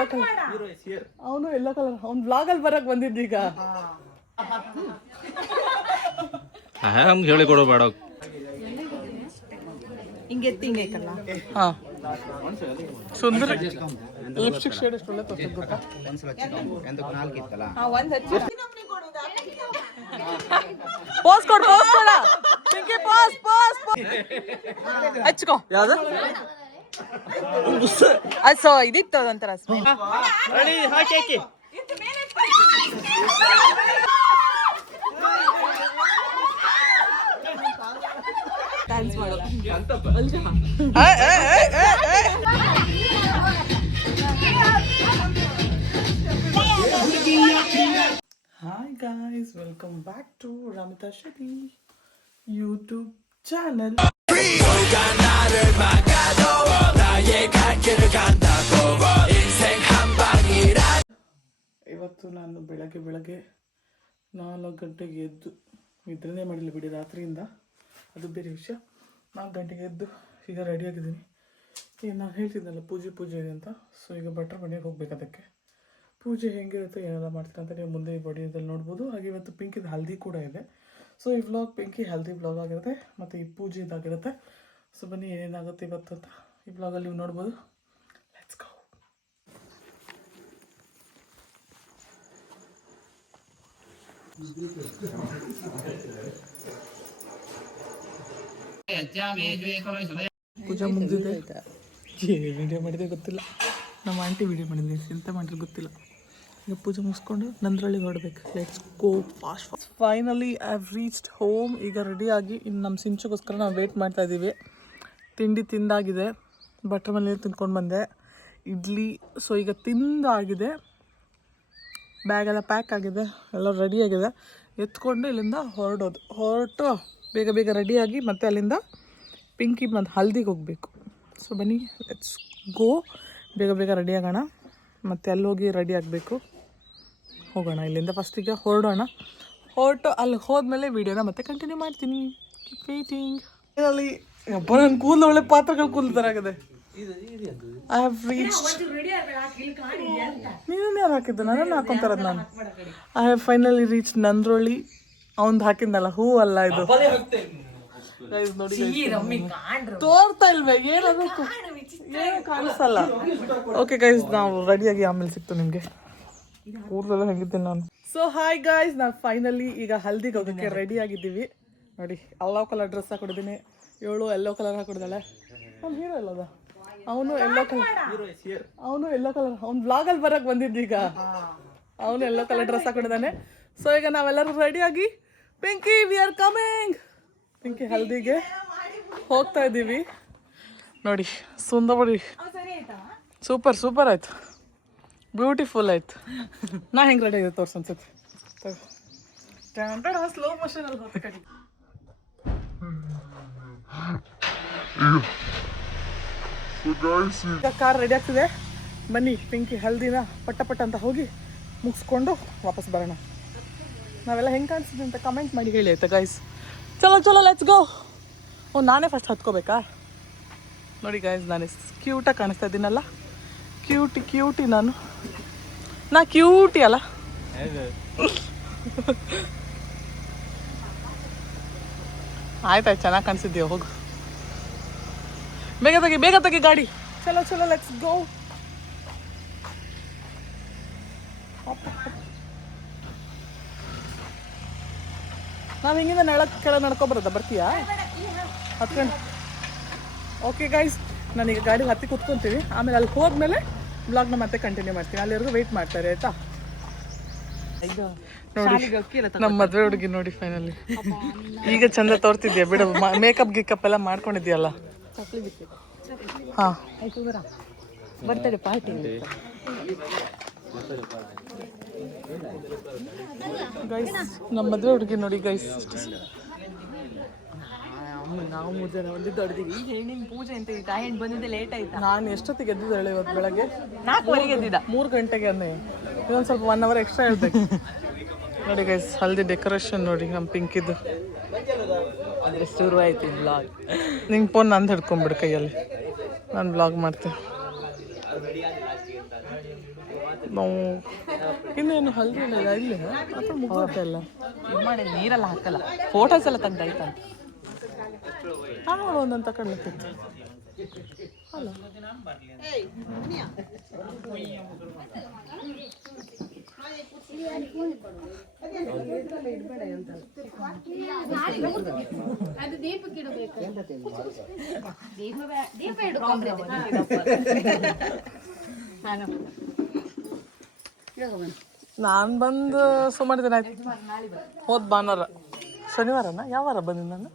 Yellow colour, ಅವನು yellow colour. ಅವ್ನು ಬ್ಲಾಗಲ್ಲಿ ಬರಕ್ ಬಂದಿದ್ದೀಗ. ಹಂಗೆ ಹೇಳಿ ಕೊಡೋ ಬೇಡ. ಹಿಂಗೆ ಹಿಂಗೆ ಐತಲ್ಲ. ಹಾಂ ಸುಂದರ ಲಿಪ್ಸ್ಟಿಕ್ ಶೇಡ್ ಎಷ್ಟು ಒಳ್ಳೆ ತೋರಿಸ್ತದೆ ಗೊತ್ತಾ? ಪೋಸ್ ಕೊಡು, ಪೋಸ್ ಕೊಡ ಪಿಂಕಿ, ಪೋಸ್ ಪೋಸ್ ಹಚ್ಕೋ. ಯಾವ್ದು ಅದು ಸೊ ಇದಿತ್ತು ಅದೊಂಥರ ಹಾಕಿ ಡ್ಯಾನ್ಸ್ ಮಾಡು. Hi guys, welcome back to Ramitha Shetty YouTube channel. ಇವತ್ತು ನಾನು ಬೆಳಗ್ಗೆ 4 ಗಂಟೆಗೆ ಎದ್ದು ನಿದ್ರೆನೇ ಮಾಡಿಲ್ಲ ಬಿಡಿ ರಾತ್ರಿಯಿಂದ, ಅದು ಬೇರೆ ವಿಷಯ. 4 ಗಂಟೆಗೆ ಎದ್ದು ಈಗ ರೆಡಿಯಾಗಿದ್ದೀನಿ. ಈಗ ನಾನು ಹೇಳ್ತಿದ್ದಲ್ಲ ಪೂಜೆ ಇದೆ ಅಂತ. ಸೊ ಈಗ ಭಟ್ರ ಮನೆಗೆ ಹೋಗ್ಬೇಕು. ಅದಕ್ಕೆ ಪೂಜೆ ಹೆಂಗಿರುತ್ತೆ ಏನೆಲ್ಲ ಮಾಡ್ತೀನಿ ಅಂತ ನೀವು ಮುಂದೆ ಈ ವಿಡಿಯೋದಲ್ಲಿ ನೋಡ್ಬೋದು. ಹಾಗೆ ಇವತ್ತು ಪಿಂಕಿದು ಹಲ್ದಿ ಕೂಡ ಇದೆ. ಸೊ ಈ ವ್ಲಾಗ್ ಪಿಂಕಿ ಹಲ್ದಿ ವ್ಲಾಗ್ ಆಗಿರುತ್ತೆ ಮತ್ತು ಈ ಪೂಜೆ ಇದಾಗಿರುತ್ತೆ. ಸೊ ಬನ್ನಿ ಏನೇನಾಗುತ್ತೆ ಇವತ್ತು ಅಂತ ಈ ವ್ಲಾಗಲ್ಲಿ ನೀವು ನೋಡ್ಬೋದು. Let's go. ಪೂಜಾ ಮುಗಿದಿದೆ. ಏನು ವಿಡಿಯೋ ಮಾಡಿದೆ ಗೊತ್ತಿಲ್ಲ, ನಮ್ಮ ಆಂಟಿ ವಿಡಿಯೋ ಮಾಡಿದ್ವಿ, ಎಂತ ಮಾಡಿದ್ರೆ ಗೊತ್ತಿಲ್ಲ. ಈಗ ಪೂಜೆ ಮುಗಿಸ್ಕೊಂಡು ನಂದ್ರಳ್ಳಿಗೆ ಹೊರಡ್ಬೇಕು. Let's go fast. Finally I have reached home. ಈಗ ರೆಡಿಯಾಗಿ ಇನ್ನು ನಮ್ಮ ಸಿಂಚುಗೋಸ್ಕರ ನಾವು ವೇಟ್ ಮಾಡ್ತಾ ಇದ್ದೀವಿ. ತಿಂಡಿ ತಿಂದಾಗಿದೆ, ಭಟ್ರ ಮನೇಲಿ ತಿನ್ಕೊಂಡು ಬಂದೆ ಇಡ್ಲಿ. ಸೊ ಈಗ ತಿಂದಾಗಿದೆ, ಬ್ಯಾಗೆಲ್ಲ ಪ್ಯಾಕ್ ಆಗಿದೆ, ಎಲ್ಲ ರೆಡಿಯಾಗಿದೆ. ಎತ್ಕೊಂಡು ಇಲ್ಲಿಂದ ಹೊರಟು ಬೇಗ ರೆಡಿಯಾಗಿ ಮತ್ತೆ ಅಲ್ಲಿಂದ ಪಿಂಕಿ ಮತ್ತು ಹಲ್ದಿಗೆ ಹೋಗಬೇಕು. ಸೊ ಬನ್ನಿ ಲೆಟ್ಸ್ ಗೋ. ಬೇಗ ರೆಡಿ ಆಗೋಣ, ಮತ್ತು ಅಲ್ಲೋಗಿ ರೆಡಿ ಆಗಬೇಕು. ಹೋಗೋಣ ಇಲ್ಲಿಂದ. ಫಸ್ಟಿಗೆ ಹೊರಡೋಣ. ಹೊರಟು ಅಲ್ಲಿ ಹೋದ್ಮೇಲೆ ವೀಡಿಯೋನ ಮತ್ತೆ ಕಂಟಿನ್ಯೂ ಮಾಡ್ತೀನಿ. Keep waiting. ಅಲ್ಲಿ ಹಬ್ಬ ನನ್ನ ಕೂದಲು ಒಳ್ಳೆ ಪಾತ್ರಗಳು ಕೂದಲು ಥರ ಆಗಿದೆ. I have reached. ನೀನು ಯಾರು ಹಾಕಿದ್ದು? ನನ್ನನ್ನು ಹಾಕೊಂತಾರದು ನಾನು. I have finally reach Nandralli. ಅವ್ನ್ದು ಹಾಕಿದ್ನಲ್ಲ ಹೂ ಅಲ್ಲ ಇದು. ನೋಡಿ ತೋರ್ತಾ ಇಲ್ವೇ? ಏನಾದ್ರು ಏನು ಕಾಣಿಸಲ್ಲ. ಓಕೆ ಗೈಸ್, ನಾವು ರೆಡಿಯಾಗಿ ಆಮೇಲೆ ಸಿಕ್ತು ನಿಮಗೆ. ಕೂದಲೆಲ್ಲ ಹೆಂಗಿದ್ದೀನಿ ನಾನು. ಸೊ ಹಾಯ್ ಗಾಯ್ಸ್, ನಾವು ಫೈನಲಿ ಈಗ ಹಲ್ದಿಗೆ ಹೋಗೋಕ್ಕೆ ರೆಡಿ ಆಗಿದ್ದೀವಿ. ನೋಡಿ ಎಲ್ಲೋ ಕಲರ್ ಡ್ರೆಸ್ ಹಾಕೊಂಡಿದ್ದೀನಿ, ಇವಳು ಎಲ್ಲೋ ಕಲರ್ ಹಾಕೊಂಡಿದ್ದಾಳೆ. ನಮ್ಮ ಹೀರೋ ಎಲ್ಲದ? ಅವನು ಎಲ್ಲೋ ಕಲರ್. ಅವ್ನು ಬ್ಲಾಗಲ್ಲಿ ಬರಕ್ಕೆ ಬಂದಿದ್ದೀಗ. ಅವನು ಎಲ್ಲೋ ಕಲರ್ ಡ್ರೆಸ್ ಹಾಕೊಂಡಿದ್ದಾನೆ. ಸೊ ಈಗ ನಾವೆಲ್ಲರೂ ರೆಡಿಯಾಗಿ Pinky we are coming. Pinky ಹಲ್ದಿಗೆ ಹೋಗ್ತಾ ಇದ್ದೀವಿ. ನೋಡಿ ಸುಂದರಿ, ಸೂಪರ್ ಆಯ್ತು, ಬ್ಯೂಟಿಫುಲ್ ಆಯ್ತು. ನಾ ಹೆಂಗೆ ರೆಡಿ ಆಗಿದೆ ತೋರ್ಸು ಅನ್ಸುತ್ತೆ. ಸ್ಲೋ ಮೋಷನಲ್ಲಿ ಹೋಗ್ತಾ ಕಡಿ. ಈಗ ಕಾರ್ ರೆಡಿ ಆಗ್ತಿದೆ. ಬನ್ನಿ ಪಿಂಕಿ ಹಲ್ದಿನ ಪಟ್ಟ ಅಂತ ಹೋಗಿ ಮುಗಿಸ್ಕೊಂಡು ವಾಪಸ್ ಬರೋಣ. ನಾವೆಲ್ಲ ಹೆಂಗೆ ಕಾಣಿಸ್ತೀವಿ ಅಂತ ಕಮೆಂಟ್ ಮಾಡಿ ಹೇಳಿ ಆಯ್ತಾ ಗೈಸ್. ಚಲೋ ಲೆಟ್ಸ್ ಗೋ. ನಾನೇ ಫಸ್ಟ್ ಹತ್ಕೋಬೇಕಾ? ನೋಡಿ ಗೈಸ್, ನಾನು ಕ್ಯೂಟಾಗಿ ಕಾಣಿಸ್ತಾ ಇದ್ದೀನಲ್ಲ, ಕ್ಯೂಟಿ ನಾ ಕ್ಯೂಟಿ ಅಲ್ಲ. ಆಯ್ತಾಯ್ತು, ಚೆನ್ನಾಗಿ ಕಾಣಿಸಿದ್ದೀಯ, ಹೋಗು. ಬೇಗ ತೆಗಿ ಗಾಡಿ. ಚಲೋ ಲೆಟ್ಸ್ ಗೋ. ನಾವು ಹಿಂಗಿಂದ ಕೆಳಗೆ ನಡ್ಕೊಬರೋದಾ? ಬರ್ತೀಯಾ ಹತ್ಕೊಂಡು? ಓಕೆ ಗೈಸ್, ನಾನೀಗ ಗಾಡಿ ಹತ್ತಿ ಕೂತ್ಕೊತೀವಿ. ಆಮೇಲೆ ಅಲ್ಲಿ ಹೋದ್ಮೇಲೆ ಬ್ಲಾಗ್ನ ಮತ್ತೆ ಕಂಟಿನ್ಯೂ ಮಾಡ್ತೀನಿ. ಅಲ್ಲಿವರೆಗೂ ವೆಯ್ಟ್ ಮಾಡ್ತಾರೆ ಆಯ್ತಾ? ನೋಡಿ ನಮ್ಮ ಮದುವೆ ಹುಡುಗಿ ನೋಡಿ ಫೈನಲಿ. ಈಗ ಚಂದ ತೋರ್ತಿದ್ಯಾ ಬಿಡು, ಮೇಕಪ್ ಗಿಕಪ್ ಎಲ್ಲ ಮಾಡ್ಕೊಂಡಿದ್ಯಲ್ಲ. ಹಾಂ ಬರ್ತಡೆ ಪಾರ್ಟಿ ಗೈಸ್, ನಮ್ಮ ಮದುವೆ ಹುಡುಗಿ ನೋಡಿ ಗೈಸ್. ನಾವು ಮುಂಜಾನೆ ಒಂದು ದೊಡ್ಡದಿವಿ. ಈಗ ಹೆಣ್ಣಿನ ಪೂಜೆ ಅಂತ ಹೆಣ್ಣು ಬಂದಿದ್ದೆ ಲೇಟ್ ಆಯ್ತಾ? ನಾನು ಎಷ್ಟೊತ್ತಿಗೆ ಎದ್ದಿದ್ದಾಳೆ ಇವತ್ತು ಬೆಳಗ್ಗೆ? 4:00 ಎದ್ದಿದ್ದ. 3 ಗಂಟೆಗೆ ಅನ್ನೇ. ಇದೊಂದು ಸ್ವಲ್ಪ 1 hour ಎಕ್ಸ್ಟ್ರಾ ಹೇಳ್ಬೇಕು. ನೋಡಿ ಗೈಸ್, ಹಲ್ದಿ ಡೆಕೋರೇಷನ್ ನೋಡಿ ನಮ್ಮ ಪಿಂಕಿದು. ಅಂದರೆ ಶುರುವಾಯ್ತು ಬ್ಲಾಗ್. ನಿಂಗೆ ಫೋನ್ ನಂದು ಹಿಡ್ಕೊಂಬಿಡು ಕೈಯಲ್ಲಿ, ನಾನು ಬ್ಲಾಗ್ ಮಾಡ್ತೀನಿ. ನಾವು ಇನ್ನೇನು ಹಲ್ದಿ ಇಲ್ಲ ಇಲ್ಲಿ ಅಥವಾ ಮುಗ್ದೆಲ್ಲ ಮಾಡಿ ನೀರೆಲ್ಲ ಹಾಕಲ್ಲ ಫೋಟೋಸ್ ಎಲ್ಲ ತೆಗ್ದಾಯ್ತಂತ ನಾನು ಒಂದೊಂದು ತಗೊಳ್ಲತ್ತಿತ್ತು ಅಲ್ಲ ಅದು ದೀಪಕ್ಕೆ ಇಡಬೇಕು ದೀಪ ನಾನು ಬಂದು ಸುಮಾರು ದಿನ ಆಯ್ತು ಹೋದ್ ಭಾನುವಾರ ಶನಿವಾರನ ಯಾವ ವಾರ ಬಂದಿದ್ದು ನಾನು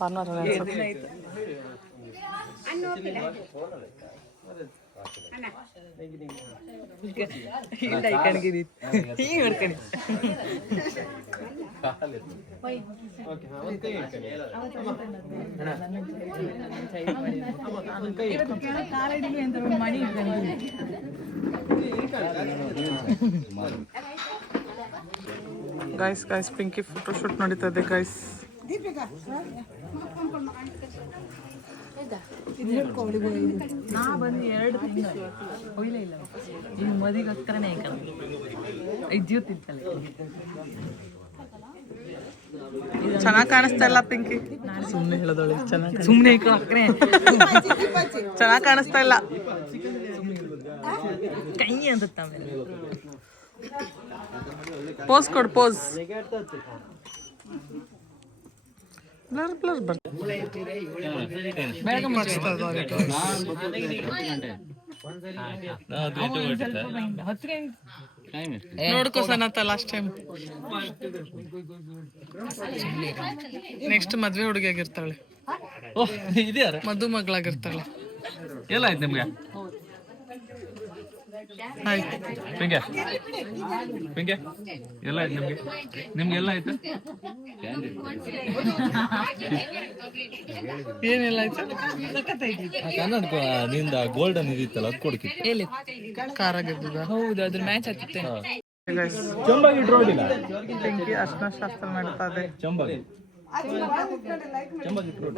ಭಾನುವಾರ ಗೈಸ್ ಗೈಸ್ ಪಿಂಕಿ ಫೋಟೋಶೂಟ್ ನಡೀತಾ ಇದೆ ಗೈಸ್ ನಾ ಬಂದು 2 ತಿಂಗಳು ಹೊಯ್ಲೇ ಇಲ್ಲ ಈಗ ಮದಿಗೋಸ್ಕರನೇ ಇಜ್ಜುತ್ತಿತ್ತಲ್ಲ ಚೆನ್ನಾಗಿ ಕಾಣಿಸ್ತಾ ಇಲ್ಲ ಪಿಂಕಿ ಸುಮ್ಮನೆ ಹೇಳೋದೊಳೆ ಚೆನ್ನಾಗಿ ಸುಮ್ಮನೆ ಚೆನ್ನಾಗಿ ಕಾಣಿಸ್ತಾ ಇಲ್ಲ ಕೈ ಅಂತ ಪೋಸ್ ಕೊಡು ಪೋಸ್ ಬ್ಲರ್ ಬ್ಲರ್ ಬರ್ತದೆ ನೋಡ್ಕೋ ಸನತ ಲಾಸ್ಟ್ ಟೈಮ್ ನೆಕ್ಸ್ಟ್ ಮದ್ವೆ ಹುಡುಗಿಯಾಗಿರ್ತಾಳೆ ಮಧು ಮಗಳಾಗಿರ್ತಾಳೆ ಎಲ್ಲ ಆಯ್ತು ನಿಮ್ಗೆ ಆಯ್ತು ಪಿಂಗೆ ಪಿಂಗೆ ಎಲ್ಲ ಆಯ್ತು ನಿಮ್ಗೆ ಎಲ್ಲ ಆಯ್ತು ಏನೆಲ್ಲ ಆಯ್ತು ಕನ್ನಡ ನಿಂದ ಗೋಲ್ಡನ್ ಇದಿತ್ತಲ್ಲ ಅದು ಕೊಡ್ತಿತ್ತು ಕಾರ್ ಆಗಿರ್ತದ ಹೌದು ಅದ್ರ ಮ್ಯಾಚ್ ಆಗ್ತಿತ್ತೆ ಚಂಬಾಗಿ ರೋಡಿಲ್ಲ ಪಿಂಕಿ ಅರ್ಶನ ಶಾಸ್ತ್ರ ನಡೀತಾ ಇದೆ ಚಂಬಾಗಿ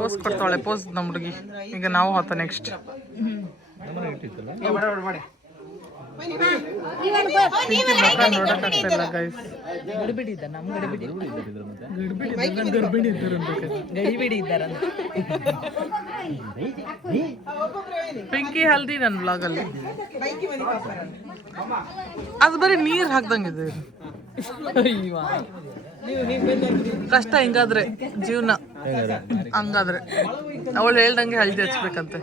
ಪೋಸ್ ಕೊಡ್ತಾಳೆ ಪೋಸ್ ನಮ್ಮ ಹುಡುಗಿ ಈಗ ನಾವು ಹೊತ್ತ ನೆಕ್ಸ್ಟ್ ನೋಡಕ್ಕಾಗ್ತಿಲ್ಲ ಗೈಸ್ ಗಡಿಬಿಡಿ ಇದ್ದ ನಮ್ ಗಡಿಬಿಡಿ ಗರ್ಭಿಣಿ ಇದ್ದಾರೆ ಗಡಿಬಿಡಿ ಇದ್ದಾರ ಪಿಂಕಿ ಹಲ್ದಿ ನನ್ನ ಬ್ಲಾಗಲ್ಲಿ ಅದು ಬರೀ ನೀರು ಹಾಕ್ದಂಗಿದೆ ಕಷ್ಟ ಹಿಂಗಾದ್ರೆ ಜೀವನ ಹಂಗಾದ್ರೆ ಅವಳು ಹೇಳ್ದಂಗೆ ಹಲ್ದಿ ಹಚ್ಬೇಕಂತೆ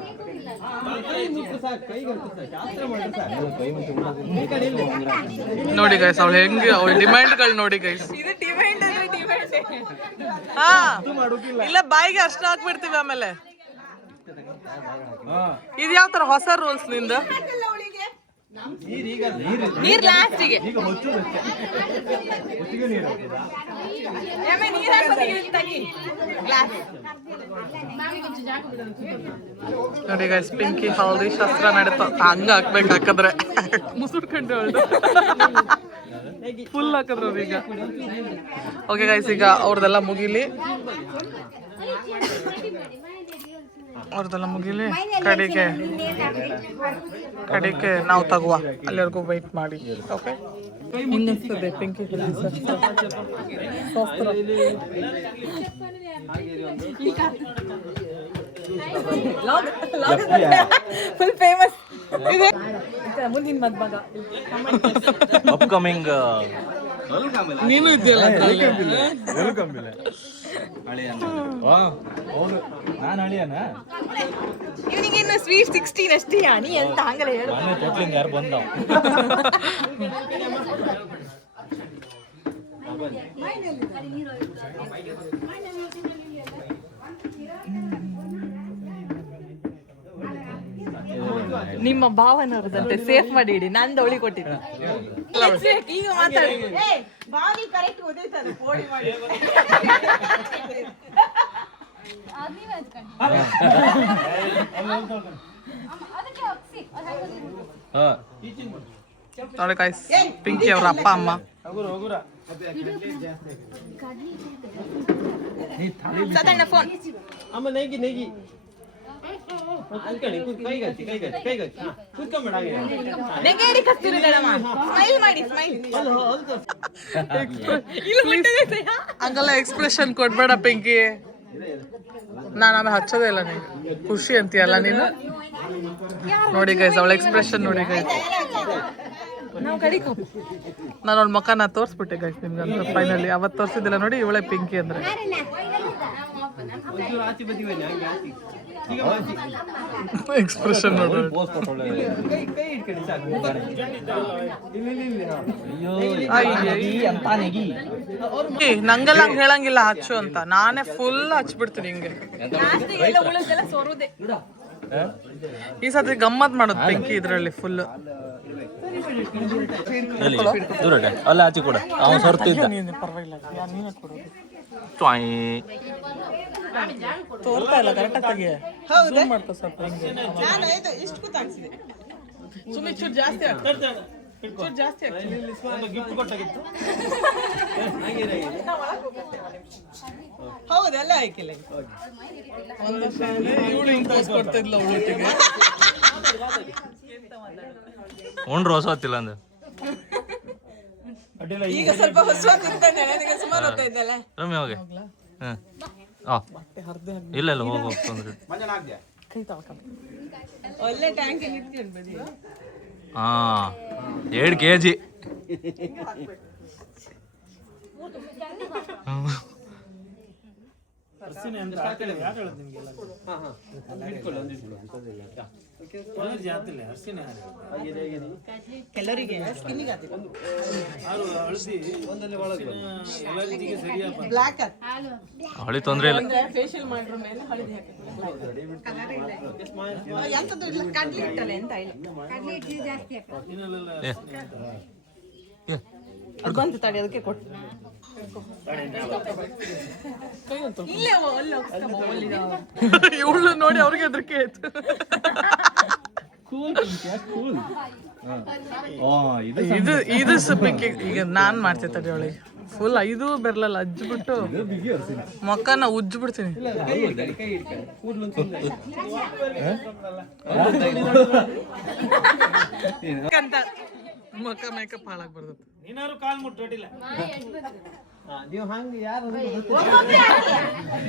ನೋಡಿ ಗೈಸ್ ಅವಳು ಹೆಂಗೆ ಅವಳ ಡಿಮ್ಯಾಂಡ್ಗಳು ನೋಡಿ ಗೈಸ್ ಹಾ ಇಲ್ಲ ಬಾಯಿಗೆ ಅರ್ಶನ ಹಾಕ್ಬಿಡ್ತೀವಿ ಆಮೇಲೆ ಇದು ಯಾವ ತರ ಹೊಸ ರೂಲ್ಸ್ ನಿಂದ ನೀರ್ ಲಾಸ್ಟಿಗೆ ನೋಡಿ ಗೈಸ್ ಪಿಂಕಿ ಹಲ್ದಿ ಶಾಸ್ತ್ರ ನಡೀತಾ ಹಂಗ ಹಾಕ್ಬೇಕು ಹಾಕಿದ್ರೆ ಮುಸುಡ್ಕೊಂಡು ಅವಳು ಫುಲ್ ಹಾಕಿದ್ರು ಈಗ ಓಕೆ ಗೈಸ್ ಈಗ ಅವ್ರದ್ದೆಲ್ಲ ಮುಗಿಲಿ ಕಡೆಗೆ ನಾವು ತಗುವ ಅಲ್ಲಿವರೆಗೂ ವೆಯ್ಟ್ ಮಾಡಿ ಓಕೆ ಹಿಂಗನ್ಸ್ತದೆ ಪಿಂಕಿ ಶಾಸ್ತ್ರ ಫುಲ್ ಫೇಮಸ್ ಮುಂದಿನ ಮದ್ಮಗ ಅಪ್ಕಮಿಂಗ್ ನೀನು ಇದೆಯಲ್ಲ ನಾನು ಅಳಿಯನ ಇವನಿಗೆ ಇನ್ನು ಸ್ವೀಟ್ 16 ಅಷ್ಟೇ ನೀ ಅಂತ ಹಂಗಲ್ಲ ಹೇಳು ಯಾರು ಬಂದವ ನಿಮ್ಮ ಭಾವನವ್ರದಂತೆ ಸೇಫ್ ಮಾಡಿ ಇಡಿ ನಂದು ಅವಳಿ ಕೊಟ್ಟಿದ್ದು ಈಗ ಮಾತಾಡಿ ನೋಡಿ ಗೈಸ್ ಪಿಂಕಿ ಅವ್ರ ಅಪ್ಪ ಅಮ್ಮ ಸದಣ್ಣ ಫೋನ್ ನೆಗಡಿ ಕಸ್ತೂರಿ ಮೇಡಮ್ ಸ್ಮೈಲ್ ಮಾಡಿ ಸ್ಮೈಲ್ ಹಂಗಲ್ಲ ಎಕ್ಸ್ಪ್ರೆಷನ್ ಕೊಡ್ಬೇಡ ಪಿಂಕಿ. ನಾನು ಆಮೇಲೆ ಹಚ್ಚೋದೇ ಇಲ್ಲ ನೀನು ಖುಷಿ ಅಂತೀಯಲ್ಲ ನೀನು. ನೋಡಿ ಗೈಸ್ ಅವಳ ಎಕ್ಸ್ಪ್ರೆಷನ್ ನೋಡಿ ಗೈಸ್. ನಾನು ಅವಳ ಮಕ್ಕನ ತೋರಿಸ್ಬಿಟ್ಟೆ ಗೈಸ್ ನಿಮ್ಗೆ ಅಂತ ಫೈನಲಿ. ಅವತ್ತು ತೋರಿಸಿದ್ದಿಲ್ಲ ನೋಡಿ ಇವಳೆ ಪಿಂಕಿ ಅಂದ್ರೆ. ಎಕ್ಸ್ಪ್ರೆಷನ್ ನೋಡಿ ನಂಗೆಲ್ಲ ಹಂಗೆ ಹೇಳಂಗಿಲ್ಲ ಹಚ್ಚು ಅಂತ. ನಾನೇ ಫುಲ್ ಹಚ್ಬಿಡ್ತೀನಿ ಹಿಂಗೆ. ಈ ಸತಿ ಗಮ್ಮತ್ ಮಾಡೋದು ಪಿಂಕಿ ಇದ್ರಲ್ಲಿ ಫುಲ್. ಅಲ್ಲ ಆಚೆ ಕೂಡ ಅವನು ಸರ್ತಿದ್ದ ಪರವಾಗಿಲ್ಲ ತೋರ್ತಾ ಇಲ್ಲ ಕರೆಕ್ಟಾಗಿ ಮಾಡ್ಕೋ ಸ್ವಲ್ಪ ಹಿಂಗೆ. ಸುಮ್ಮನೆ ಚೂರು ಜಾಸ್ತಿ ಆಗ್ತದೆ ಜಾಸ್ತಿ ಹೌದೆಲ್ಲ ಆಯ್ಕಿಲ್ಲ. ಒಂದು ಇವಳು ಹಿಂಗೆ ಪೋಸ್ ಕೊಡ್ತಿದ್ಲ ಅವಳೊಟ್ಟಿಗೆ. ಉಂಡ್ರು ಹೊಸ ಹೊತ್ತಿಲ್ಲ ಅಂದ ಈಗ ಸ್ವಲ್ಪ ಹೊಸ ನನಗೆ ಸುಮಾರು ಹೋಗ್ತಾ ಇದ್ದಲ್ಲ ರಮ್ಯ ಹೋಗಿ. ಇಲ್ಲ ಇಲ್ಲ ಹೋಗಿ ತೊಂದ್ರೆ. ಒಳ್ಳೆ ಟ್ಯಾಂಕ್ ನಿಂತ್ಕೊಂಡ್ಬದಿ. 2 kg. ಕೆಲವರಿಗೆ ಹಳಿ ತೊಂದ್ರೆ ಇಲ್ಲ. ಫೇಶಿಯಲ್ ಮಾಡಿರೋ ಮೇಲೆ ಹಳದಿ ಎಂತದ್ದು ಇಲ್ಲ ಕಡ್ಲಿ ಇಟ್ಟಲ್ಲ ಎಂತ ಇಲ್ಲ ಅದು ಬಂತು ತಡಿ ಅದಕ್ಕೆ ಕೊಟ್ಟು ಇವಳು ನೋಡಿ ಅವ್ರಿಗೆ ಹೆದರಿಕೆ ಆಯ್ತು. ಇದು ಇದು ಪಿಂಕಿ. ಈಗ ನಾನ್ ಮಾಡ್ತೇನೆ ತಡಿ ಅವಳಿಗೆ ಫುಲ್ 5 ಬೆರ್ಲಲ್ಲ ಅಜ್ಜಿಬಿಟ್ಟು ಮೊಕ್ಕನ ಉಜ್ಜಿಬಿಡ್ತೀನಿ. ಮೊಕ್ಕ ಮೇಕಪ್ ಹಾಳಾಗಿ ಬರ್ತದೆ.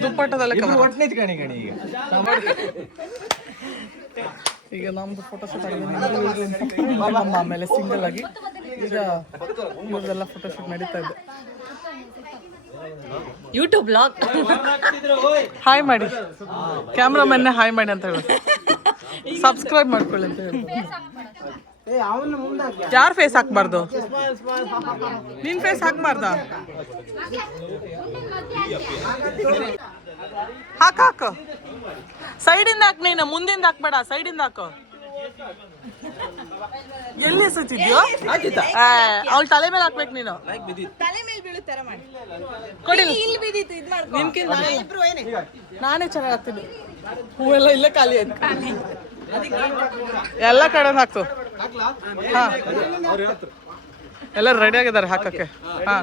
ದುಪ್ಪಟ್ಟದಲ್ಲೇ ಈಗ ನಮ್ದು ಫೋಟೋಶೂಟ್ ಆಗಿದೆ ಆಮೇಲೆ ಸಿಂಗಲ್ ಆಗಿ ಈಗ ಇವ್ರದೆಲ್ಲ ಫೋಟೋಶೂಟ್ ನಡೀತಾ ಇದೆ. ಯೂಟ್ಯೂಬ್ ಬ್ಲಾಗ್ ಹಾಯ್ ಮಾಡಿ ಕ್ಯಾಮ್ರಾಮನ್ನೇ ಹಾಯ್ ಮಾಡಿ ಅಂತ ಹೇಳಿ ಸಬ್ಸ್ಕ್ರೈಬ್ ಮಾಡ್ಕೊಳ್ಳಿ ಅಂತ ಹೇಳಿ. ಯಾರ್ ಫೇಸ್ ಹಾಕ್ಬಾರ್ದು? ನಿನ್ ಫೇಸ್ ಹಾಕ್ಬಾರ್ದ? ಹಾಕ ಸೈಡಿಂದ ಹಾಕ್, ನೀನು ಮುಂದಿಂದ ಹಾಕ್ಬೇಡ, ಸೈಡಿಂದ ಹಾಕು. ಎಲ್ಲಿ ಎಸತಿದ್ಯೋ ಅವ್ಳ ತಲೆ ಮೇಲೆ ಹಾಕ್ಬೇಕು ನೀನು. ತಲೆ ಮೇಲೆ ಬೀಳುತ್ತರ ಮಾಡಿ ಕೊಡಿ ಇಲ್ಲಿ ಬಿದ್ದಿತ್ತು ಇದು ಮಾಡ್ಕೊ. ನಿನ್ಕಿಂತ ನಾನೇ ಚೆನ್ನಾಗಿ ಹಾಕ್ತೀನಿ. ಹೂವೆಲ್ಲ ಇಲ್ಲೇ ಖಾಲಿ ಆಯ್ತು. ಎಲ್ಲ ಕಡೆ ಹಾಕ್ತು. ಹಾ ಎಲ್ಲ ರೆಡಿ ಆಗಿದ್ದಾರೆ ಹಾಕಕ್ಕೆ. ಹಾ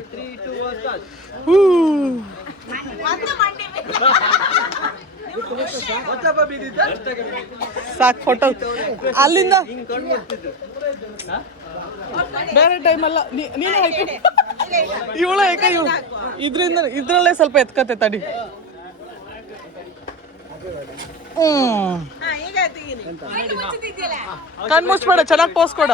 ಸಾಕು ಫೋಟೋ ಅಲ್ಲಿಂದ ಬೇರೆ ಟೈಮ್ ಅಲ್ಲ. ನೀನೇ ಹಾಕಿ ಇವಳ ಯಾಕೆ ಇದ್ರಲ್ಲೇ ಸ್ವಲ್ಪ ಎತ್ಕತ್ತೆ ತಡಿ. ಕಣ್ ಮುಚ್ಬೇಡ, ಚೆನ್ನಾಗಿ ಪೋಸ್ ಕೊಡ.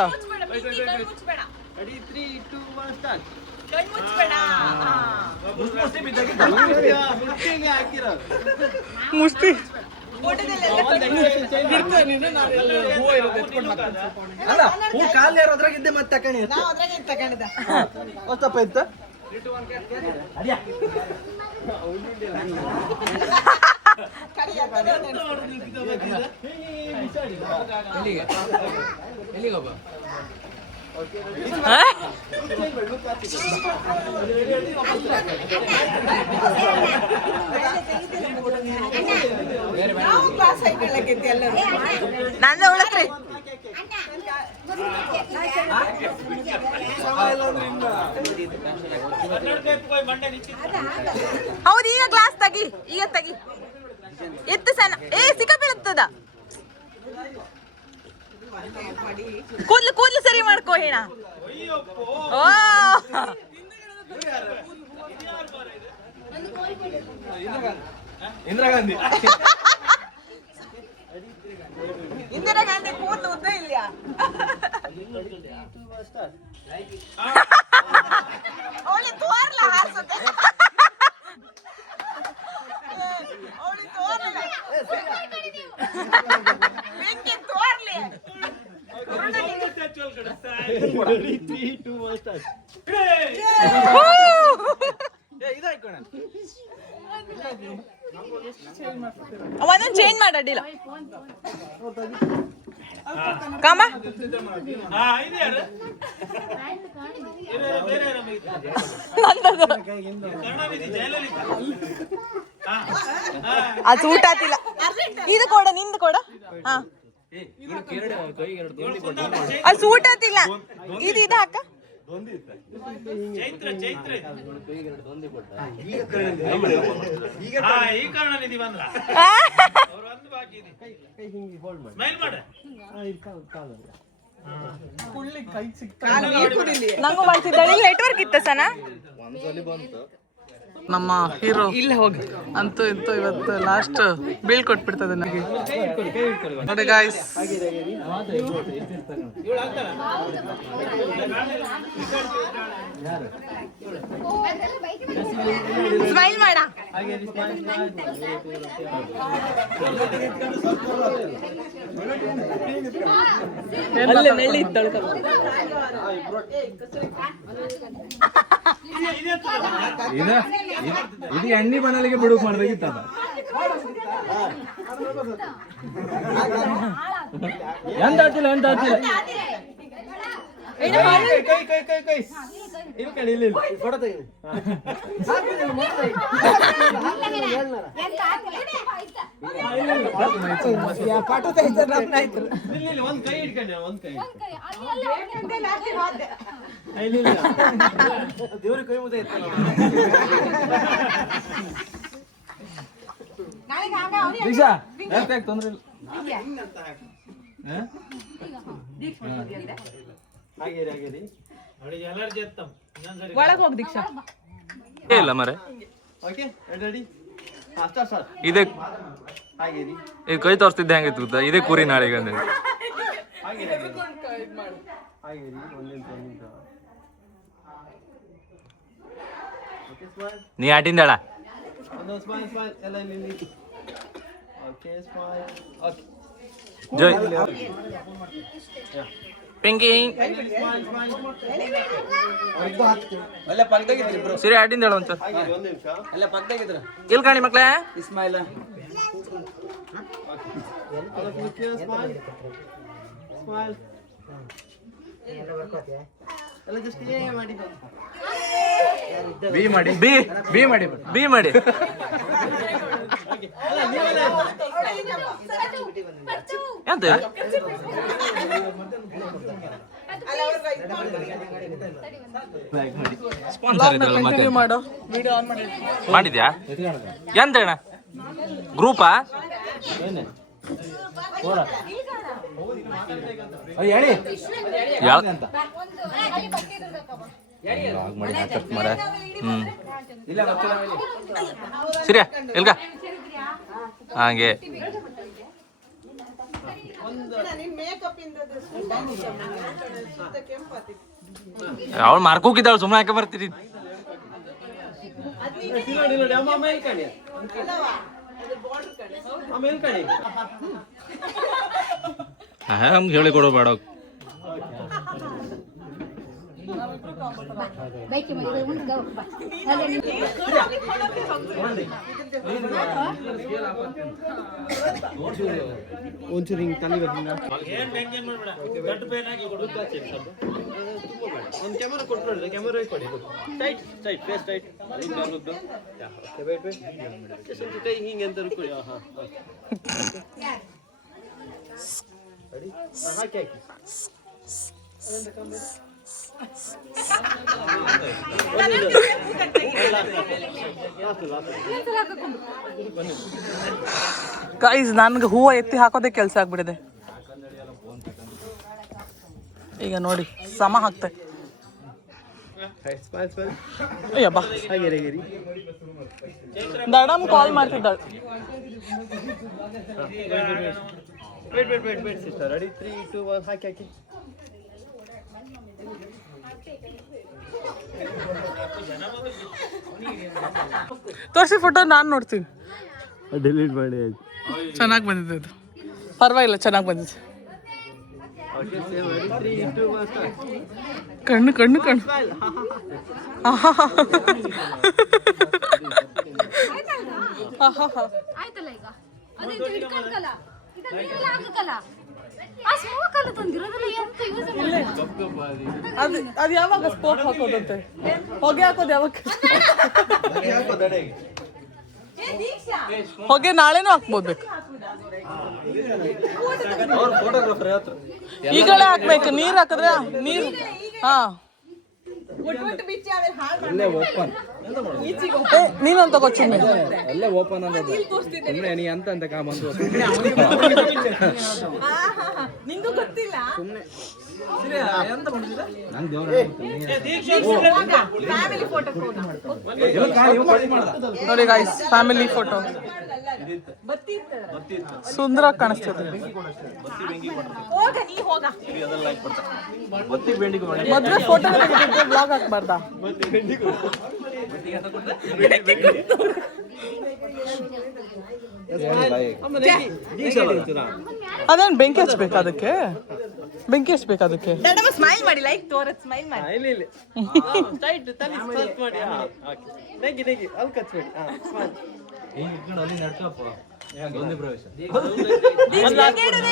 ಮುಷ್ಟಿ ನಂದ ಉಳಕ್ರಿ ಹೌದು. ಈಗ ಗ್ಲಾಸ್ ತೆಗಿ, ಈಗ ತೆಗಿ. ಎತ್ತು ಸಣ್ಣ ಸಿಕ್ಕ ಬೀಳುತ್ತ ಸದ ಕೂದ್ಲು ಸರಿ ಮಾಡ್ಕೋ ಹೇಳ. ಓ ಇಂದಿರಾ ಗಾಂಧಿ ಇಂದಿರಾ ಗಾಂಧಿ ಕೂದಲು ಉದ್ದ ಇಲ್ಲ. ಅವಳಿ ತೋರ್ಲ ಹಾರಿಸುತ್ತೆ. ಅವಳಿ ತೋರ್ಲ ಬೆಂಕಿ ತೋರ್ಲಿ. ಒಂದೊಂದು ಚೇಂಜ್ ಮಾಡ ಅಡ್ಡಿಲ್ಲ. ಕಾಮ ಅದು ಊಟ ಆತಿಲ್ಲ. ಇದು ಕೊಡ, ನಿಂದು ಕೊಡ. ಹಾ ಅದು ಸೂಟ್ ಆತಿಲ್ಲ. ಇದು ಹಾಕ. ನಂಗೂ ಮಾಡ್ತಿದ್ದಾಳೆ. ನೆಟ್ವರ್ಕ್ ಇತ್ತ ಸನ ನಮ್ಮ ಹೀರೋ ಇಲ್ಲ ಹೋಗಿ ಅಂತೂ ಇಂತೂ ಇವತ್ತು ಲಾಸ್ಟ್ ಬೀಳ್ ಕೊಟ್ಬಿಡ್ತದೆ ನನಗೆ ನೋಡಿ ಗಾಯ್ಸ್. ಸ್ಮೈಲ್ ಮಾಡ. ಇದು ಎಣ್ಣೆ ಬಣ್ಣಲಿಗೆ ಬಿಡುಕ್ ಮಾಡ್ಬೇಕಿತ್ತ. ಎಂತ ಆಗ್ತಿಲ್ಲ ಎಂತ ಆಗ್ತಿಲ್ಲ. ಕೈ ಇಲ್ಲಿ ಕಡೆ ಇಲ್ಲಿ ಫೋಟೋ ತೆಗಿ. ಒಂದ್ ಕೈ ಇಟ್ಕೊಂಡೆ ಒಂದ್ ಕೈ ದೇವ್ರಿಗೆ ಕೈ ಮುದ್ದೆ ಇತ್ತು. ದೀಕ್ಷಾ ತೊಂದ್ರೆ ಇಲ್ಲ. ಒಳಗ್ ಹೋಗ್ ದೀಕ್ಷಾ. ಇಲ್ಲ ಮರೆ ಓಕೆ ರೆಡಿ ಇದೇ ಇದು ಕೈ ತೋರಿಸ್ತಿದ್ದೆ ಹೆಂಗಿತ್ತು ಗೊತ್ತಾ? ಇದೇ ಕುರಿ ನಾಳೆಗೆ ಅಂದ್ರೆ ನೀ ಆಟಿಂದಳ ಜೋಯ್ ಪಿಂಕಿ ಸರಿ ಆಟಿಂದ ಹೇಳ ಒಂಚೂರು ಇಲ್ಲಿ ಕಾಣಿ ಮಕ್ಳೇ. ಇಸ್ಮಾಯಿಲ ಬಿ ಮಾಡಿ ಬಿ ಮಾಡಿ ಬಿ ಮಾಡಿ ಎಂತ ಮಾಡೋ ಮಾಡಿದ್ಯಾ? ಎಂತ ಅಣ್ಣ ಗ್ರೂಪಾ? ಮಾಡಿ ಹಾಕತ್ ಮರ. ಸರಿಯಾ ಎಲ್ಗ ಹಾಗೆ ಅವಳು ಮಾರ್ಕೋಕಿದ್ದಾಳು. ಸುಮ್ಮನೆ ಯಾಕೆ ಬರ್ತೀರಿ? ಹಂಗೆ ಹೇಳಿ ಕೊಡೋ ಬೇಡ. ಒಂಚೂರು ಹಿಂಗೆ ತಲೆ ಒಂದು ಕ್ಯಾಮರಾ ಕೊಟ್ಟು ಕ್ಯಾಮರಾ ಕೊಡಿ. ಟೈಟ್ ಟೈಟ್ ಫೇಸ್ ಟೈಟ್ ಕೈ ಹಿಂಗೆ ಅಂತ ಕೊಡಿ. ಹಾಂ ಹಾಕಿ ಹಾಕಿ ಗೈಸ್ ನನ್ಗೆ ಹೂವು ಎತ್ತಿ ಹಾಕೋದೇ ಕೆಲಸ ಆಗ್ಬಿಟ್ಟಿದೆ. ಈಗ ನೋಡಿ ಸಮ ಹಾಕ್ತೆ. ಅಯ್ಯಬ್ಬಾ ದಡಮ್ ಕಾಲ್ ಮಾಡ್ತಿದ್ದಾಳೆ. Wait sister. ರೆಡಿ 3 2 1 ಹಾಕಿ. ತೋರಿಸಿ ಫೋಟೋ ನಾನು ನೋಡ್ತೀನಿ. ಡಿಲೀಟ್ ಮಾಡಿ. ಚೆನ್ನಾಗಿ ಬಂದಿದೆ ಅದು, ಪರವಾಗಿಲ್ಲ, ಚೆನ್ನಾಗಿ ಬಂದಿದೆ. ಕಣ್ಣು ಆಯ್ತಲ್ಲ ಈಗ ಅದೇ ಹಿಡ್ಕೊಂಡ್ಕಲ್ಲ ಇದೆಲ್ಲ ಆಗಕ್ಕಲ್ಲ ಆ ಸ್ಮೋಕ್ ತಂದಿರೋದಲ್ಲ ಎಂತ ಯೂಸ್ ಅದು ಯಾವಾಗ ಸ್ಪೋಕ್ ಹಾಕೋದಂತೆ, ಹೊಗೆ ಹಾಕೋದು ಯಾವಾಗ? ಹೊಗೆ ನಾಳೆನೂ ಹಾಕ್ಬೋದು ಬೇಕು. ಈಗಲೇ ಹಾಕ್ಬೇಕು. ನೀರ್ ಹಾಕಿದ್ರೆ ನೀರು ಹಾ ನೀನೊಂದು ತಗೋ ಚುಮ್ಮೆ. ಅಲ್ಲೇ ಓಪನ್ ಅನ್ನೋದು ಸುಮ್ಮನೆ ನೀ ಅಂತ ಕಾಮಂದು ನಿಂಗೂ ಗೊತ್ತಿಲ್ಲ. ಫ್ಯಾಮಿಲಿ ಫೋಟೋ ನೋಡಿ ಗೈಸ್, ಫ್ಯಾಮಿಲಿ ಫೋಟೋ ಸುಂದರ ಕಾಣಿಸ್ತದೆ. ಮದ್ವೆ ಫೋಟೋ ಬ್ಲಾಗ್ ಹಾಕ್ಬಾರ್ದಾ? ಅದೇನು ಬೆಂಕಿ ಹಚ್ಬೇಕು ಅದಕ್ಕೆ? ಬೆಂಕಿ ಹಚ್ಬೇಕು ಅದಕ್ಕೆ? ಸ್ಮೈಲ್ ಮಾಡಿ, ಲೈಕ್ ತೋರತ್ ಸ್ಮೈಲ್ ಮಾಡಿ. ಇಲ್ಲಿ ಟೈಟ್ ತಲೆ ಸ್ಮರ್ಟ್ ಮಾಡಿ. ನೆಗಿ ಅಲ್ಲಿ ಕಚ್ಬೇಡಿ.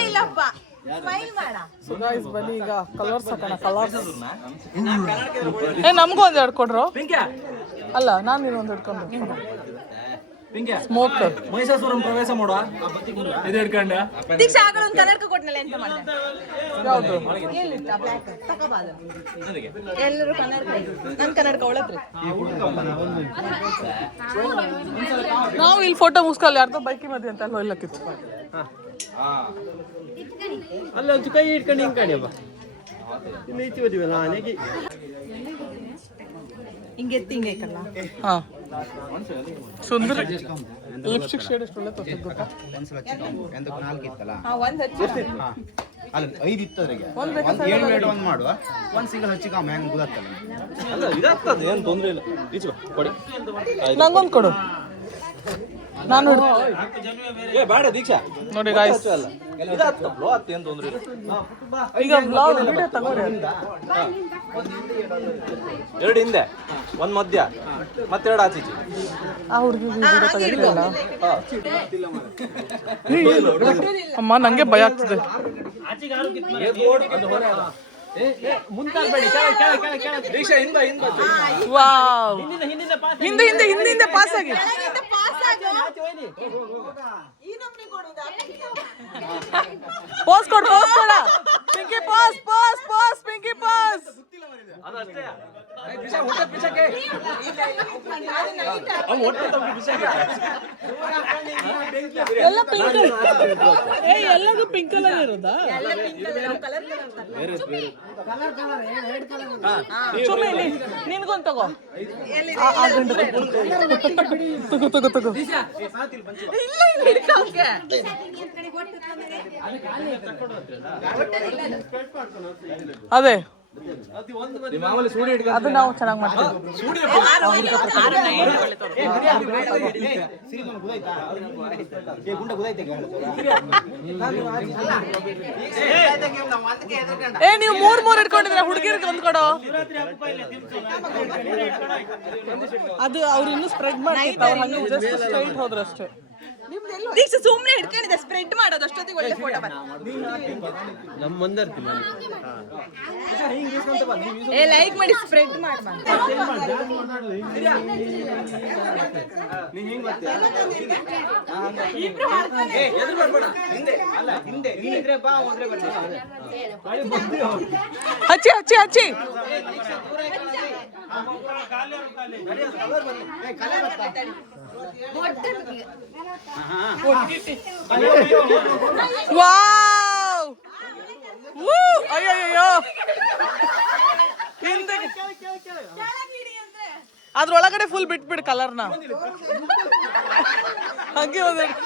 ಇಲ್ಲಪ್ಪ, ಸ್ಮೈಲ್ ಮಾಡ. ಬನ್ನಿ ಈಗ ಕಲರ್ಸ್ ಹಾಕೋಣ. ಕಲರ್ಸ್ ನಮಗೂ ಒಂದ್ ಎರಡು ಕೊಡ್ರು. ಅಲ್ಲ, ನಾನು ಇನ್ನೊಂದು ಹಿಡ್ಕೊಂಡು ಸ್ಮೋಕ್ ಮಹಿಷಾಸುರಂ ಪ್ರವೇಶ ಮಾಡುವ ಇದು ಹಿಡ್ಕೊಂಡ. ದೀಕ್ಷಾ ಆಗಲ್ಲ ಒಂದು ಕನ್ನಡಕ ಕೊಟ್ನಲ್ಲ, ಎಂತ ಮಾಡ್ದೆ? ಯಾವುದು? ಎಲ್ಲಿತ್ತ ಬ್ಲ್ಯಾಕ್ ತಗೋಬಾದ. ಎಲ್ಲರೂ ಕನ್ನಡಕ, ನನ್ನ ಕನ್ನಡಕ ಒಳತ್ರಿ. ನಾವು ಇಲ್ಲಿ ಫೋಟೋ ಮುಗಿಸ್ಕೊಳ್ಳಿ. ಯಾರ್ದೋ ಬೈಕಿ ಮಧ್ಯೆ ಅಂತ ಅಲ್ಲಿ ಹೋಗ್ಲಕ್ಕಿತ್ತು. ಅಲ್ಲ ಒಂದು ಕೈ ಇಟ್ಕೊಂಡು ಹಿಂಗೆ ಕಾಣಿಯಪ್ಪ. ಇಲ್ಲಿ ಈಚೆ ಓದಿವಲ್ಲ ನೆಗಿ ಹಿಂಗೆ ಎತ್ತಿ ಹಿಂಗೆ ಐಕಲ್ಲ. ಹಾ ಸುಂದರ ಲಿಪ್ಸ್ಟಿಕ್ ಶೇಡ್ ಎಷ್ಟು ಒಳ್ಳೆ ತೋರಿಸ್ತದೆ ಗೊತ್ತಾ? ಒಂದು ಹಚ್ಚಿ ಅಲ್ಲ 5 ಇತ್ತು ಅದ್ರಿಗೆ. 7 ವೇಟ್ ಒಂದು ಮಾಡುವ, ಒಂದು ಸಿಂಗಲ್ ಹಚ್ಚಿಕ ಮ್ಯಾಂಗ್ ಗುದತ್ತಲ್ಲ. ಅಲ್ಲ ಇದಾಗ್ತದೆ, ಏನು ತೊಂದರೆ ಇಲ್ಲ. ಈಚೆ ಕೊಡಿ. ನಂಗೊಂದು ಕೊಡು. ನಾನು ಏ ಬೇಡ ದೀಕ್ಷಾ. ನೋಡಿ ಗಾಯ್ಸ್, ಇದಾಗ್ತದೆ ಏನು ತೊಂದರೆ ಇಲ್ಲ. ಈಗ ಬ್ಲಾಗ್ ವಿಡಿಯೋ ತಗೋರಿ. ಎರಡು ಹಿಂದೆ, ಒಂದು ಮಧ್ಯ, ಮತ್ತೆರಡು ಆಚೀಚೆ. ಆ ಹುಡುಗಿ ವಿಡಿಯೋ ತೆಗಿತಿಲ್ಲ. ಅಮ್ಮ ನಂಗೆ ಭಯ ಆಗ್ತದೆ. ವಾವ್, ಹಿಂದೆ ಪಾಸ್ ಆಗಿ. ಪಾಸ್ ಕೊಡ ಪಿಂಕಿ, ಪಾಸ್ ಪಿಂಕಿ, ಪಾಸ್. ಎಲ್ಲ ಪಿಂಕ್. ಎಲ್ಲರಿಗೂ ಪಿಂಕ್ ಕಲರ್ ಇರೋದಾ? ಚುಮ್ಮಿ ನಿನ್ಗೊಂದು ತಗೋ. ತಗೋ. ಅದೇ ಅದು ನಾವು ಚೆನ್ನಾಗಿ ಮಾಡ್ತೀವಿ. ನೀವು ಮೂರ್ ಇಟ್ಕೊಂಡಿದ್ರೆ ಹುಡುಗಿರಿಗೆ ಒಂದು ಕೊಡೋ. ಅದು ಅವ್ರು ಇನ್ನೂ ಸ್ಪ್ರೆಡ್ ಮಾಡ್ತಿತ್ತು. ಅವ್ರು ಹಂಗೆ ಜಸ್ಟ್ ಸ್ಟ್ರೈಟ್ ಹೋದ್ರಷ್ಟೇ. ದೀಕ್ಷಾ ಸುಮ್ನೆ ಹಿಡ್ಕೊಂಡಿದ್ದೆ ಸ್ಪ್ರೆಡ್ ಮಾಡೋದು ಅಷ್ಟೊತ್ತಿಗೆ ಒಳ್ಳೆ ಫೋಟೋ ನಮ್ಮ ಮುಂದರ್ತಿ ಮನೆ ಏ ಲೈಕ್ ಮಾಡಿ ಸ್ಪ್ರೆಡ್ ಮಾಡಿ ಹಚ್ಚಿ ಹಚ್ಚಿ ಹಚ್ಚಿ ವಾವ್ ವೂ ಅಯ್ಯಯ್ಯೋ ಹಿಂದೆ ಅದ್ರೊಳಗಡೆ ಫುಲ್ ಬಿಟ್ಬಿಡು ಕಲರ್ನ ಹಂಗೆ ಒಂದೆರಡು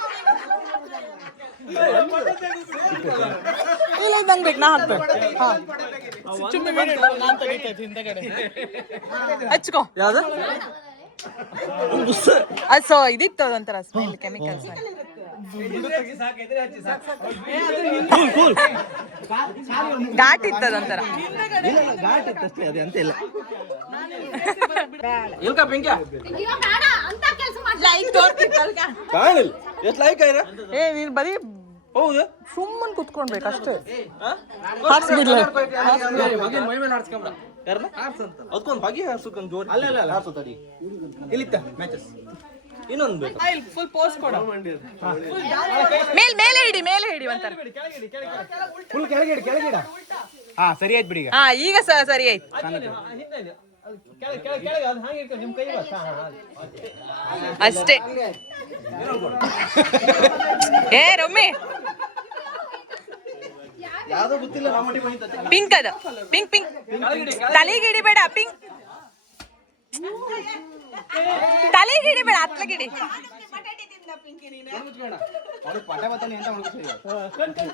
ಇಲ್ಲ ನಂಗೆ ಬೇಕು ನಾ ಹಾಕ್ತೇನೆ ನಾನು ತೆಗಿತೈತೆ ಹಿಂದೆಗಡೆ ಹಚ್ಕೋ ಯಾವ್ದು ಅದು ಸೊ ಇದಿತ್ತು ಅದೊಂಥರ ಸ್ಮೆಲ್ ಕೆಮಿಕಲ್ಸ್ ಘಾಟ್ ಇತ್ತು ಅದೊಂಥರ ಇಲ್ಕ ಪಿಂಕ್ಯ ಇವಾಗ ಬೇಡ ಅಂತ ಕೆಲಸ ಮಾಡಿ ಲೈಕ್ ತೋರ್ತಿತ್ತಲ್ಗ ಕಾಣಿಲ್ಲ ಎಷ್ಟು ಲೈಕ್ ಆಯ್ರ ಏ ನೀನ್ ಬರೀ ಹೌದು ಸುಮ್ಮನೆ ಕುತ್ಕೊಳ್ಬೇಕು ಅಷ್ಟೇ ಹಾಕ್ಸ್ಬಿಡ್ಲ ಬಗ್ಗೆ ಮೈ ಮೇಲೆ ಹಾಡ್ಸ್ಕೊಂಬ್ರ ಯಾರನ್ನ ಅದಕ್ಕೊಂದು ಬಗೆ ಹಾಡ್ಸಕ್ಕಂತ ಜೋಡಿ ಅಲ್ಲ ಅಲ್ಲ ಹಾಡ್ಸೋ ತಡಿ ಇಲ್ಲಿತ್ತ ಮ್ಯಾಚಸ್ ಇನ್ನೊಂದು ಬೇಕು ಫುಲ್ ಪೋಸ್ ಕೊಡು ಮೇಲೆ ಹಿಡಿ ಒಂಥರ ಫುಲ್ ಕೆಳಗಿಡ ಕೆಳಗಿಡ ಹಾ ಸರಿ ಆಯ್ತು ಬಿಡಿ ಈಗ ಹಾ ಈಗ ಸರಿ ಆಯ್ತು ಕೆಳಗೆ ಅದು ಹಾಗೆ ಇರ್ತದೆ ನಿಮ್ಮ ಕೈ ಅಷ್ಟೇ ಏ ರೊಮ್ಮಿ ಯಾವ್ದೋ ಗೊತ್ತಿಲ್ಲ ನಮ್ಮ ಮಟ್ಟಿ ಬಂದಿತ್ತು ಪಿಂಕ್ ಅದ ಪಿಂಕ್ ಪಿಂಕ್ ತಲೆಗೆ ಹಿಡಿಬೇಡ ಪಿಂಕ್ ತಲೆಗೆ ಹಿಡಿಬೇಡ ಅತ್ಲಗಿಡಿ ಪಟ ಬತ್ತಾನೆ ಅಂತ ಮಾಡ್ಕೊತೀವಿ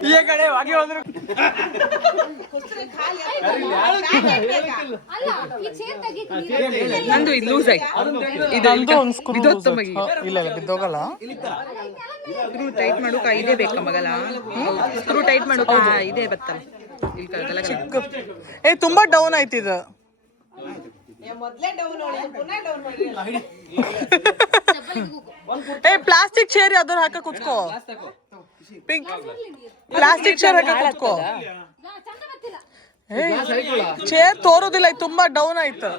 ಈ ಕಡೆ ಹಾಗೆ ಹೋದ್ರು ಅಲ್ಲ ಈ ಚೇರ್ ತೆಗಿತೀನಿ ನಂದು ಇದು ಲೂಸ್ ಆಯ್ತು ನಂದು ಒಂದು ಸ್ಕ್ರೂ ಇಲ್ಲ ಇಲ್ಲ ಬಿದ್ದೋಗಲ್ಲ ಸ್ಕ್ರೂ ಟೈಟ್ ಮಾಡೋಕ ಇದೇ ಬೇಕಾ ಮಗಲ ಸ್ಕ್ರೂ ಟೈಟ್ ಮಾಡೋಕ ಇದೇ ಬತ್ತಲ್ಲ ಚಿಕ್ಕ ಏ ತುಂಬಾ ಡೌನ್ ಆಯ್ತು ಇದು ಏ ಪ್ಲಾಸ್ಟಿಕ್ ಚೇರ್ ಯಾವ್ದಾರು ಹಾಕ ಕುತ್ಕೋ ಪಿಂಕ್ ಪ್ಲಾಸ್ಟಿಕ್ ಚೇರ್ ಹಾಕ ಕುತ್ಕೋ ಚಂದ ಗೊತ್ತಿಲ್ಲ ಏ ಚೇರ್ ತೋರೋದಿಲ್ಲ ಇದು ತುಂಬಾ ಡೌನ್ ಆಯ್ತು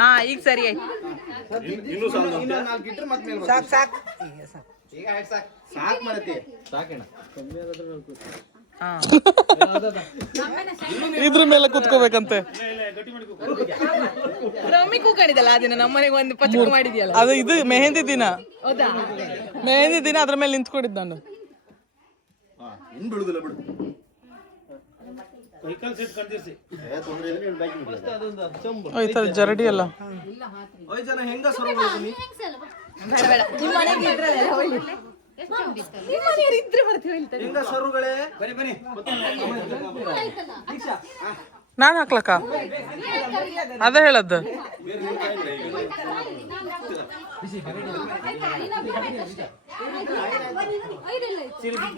ಹಾ ಈಗ ಸರಿ ಆಯ್ತು ಸಾಕು ಮಾಡತ್ತೆ ಇದ್ರ ಮೇಲೆ ಕುತ್ಕೋಬೇಕಂತೆ ರಮ್ಮಿ ಕೂಕೊಂಡಿದ್ದಲ್ಲ ಆ ದಿನ ನಮ್ಮನೆಗೆ ಒಂದು ಪಚಕ ಮಾಡಿದ್ಯಲ್ಲ ಅದು ಇದು ಮೆಹಂದಿ ದಿನ ಹೌದಾ ಮೆಹಂದಿ ದಿನ ಅದ್ರ ಮೇಲೆ ನಿಂತ್ಕೊಂಡಿದ್ದು ನಾನು ಇನ್ನು ಬಿಡುದಿಲ್ಲ ಬಿಡು ಈ ತರ ಜರಡಿ ಅಲ್ಲ ಜನ ಹೆಂಗ ಸರ್ ಬೇಡ ಬೇಡ ನಿಮ್ಮ ಮನೆಗೆ ಇದ್ರಲ್ಲ ಹೋಗ್ಲಿ ನಿಮ್ಮ ಮನೆಯವ್ರು ಇದ್ರೆ ಬರ್ತೀವಿ ಹೇಳ್ತಾರೆ ಹೆಂಗ ಸರುಗಳೇ ಬನ್ನಿ ಬನ್ನಿ ನಾನು ಹಾಕ್ಲಕ್ಕ ಅದೇ ಹೇಳದ್ದು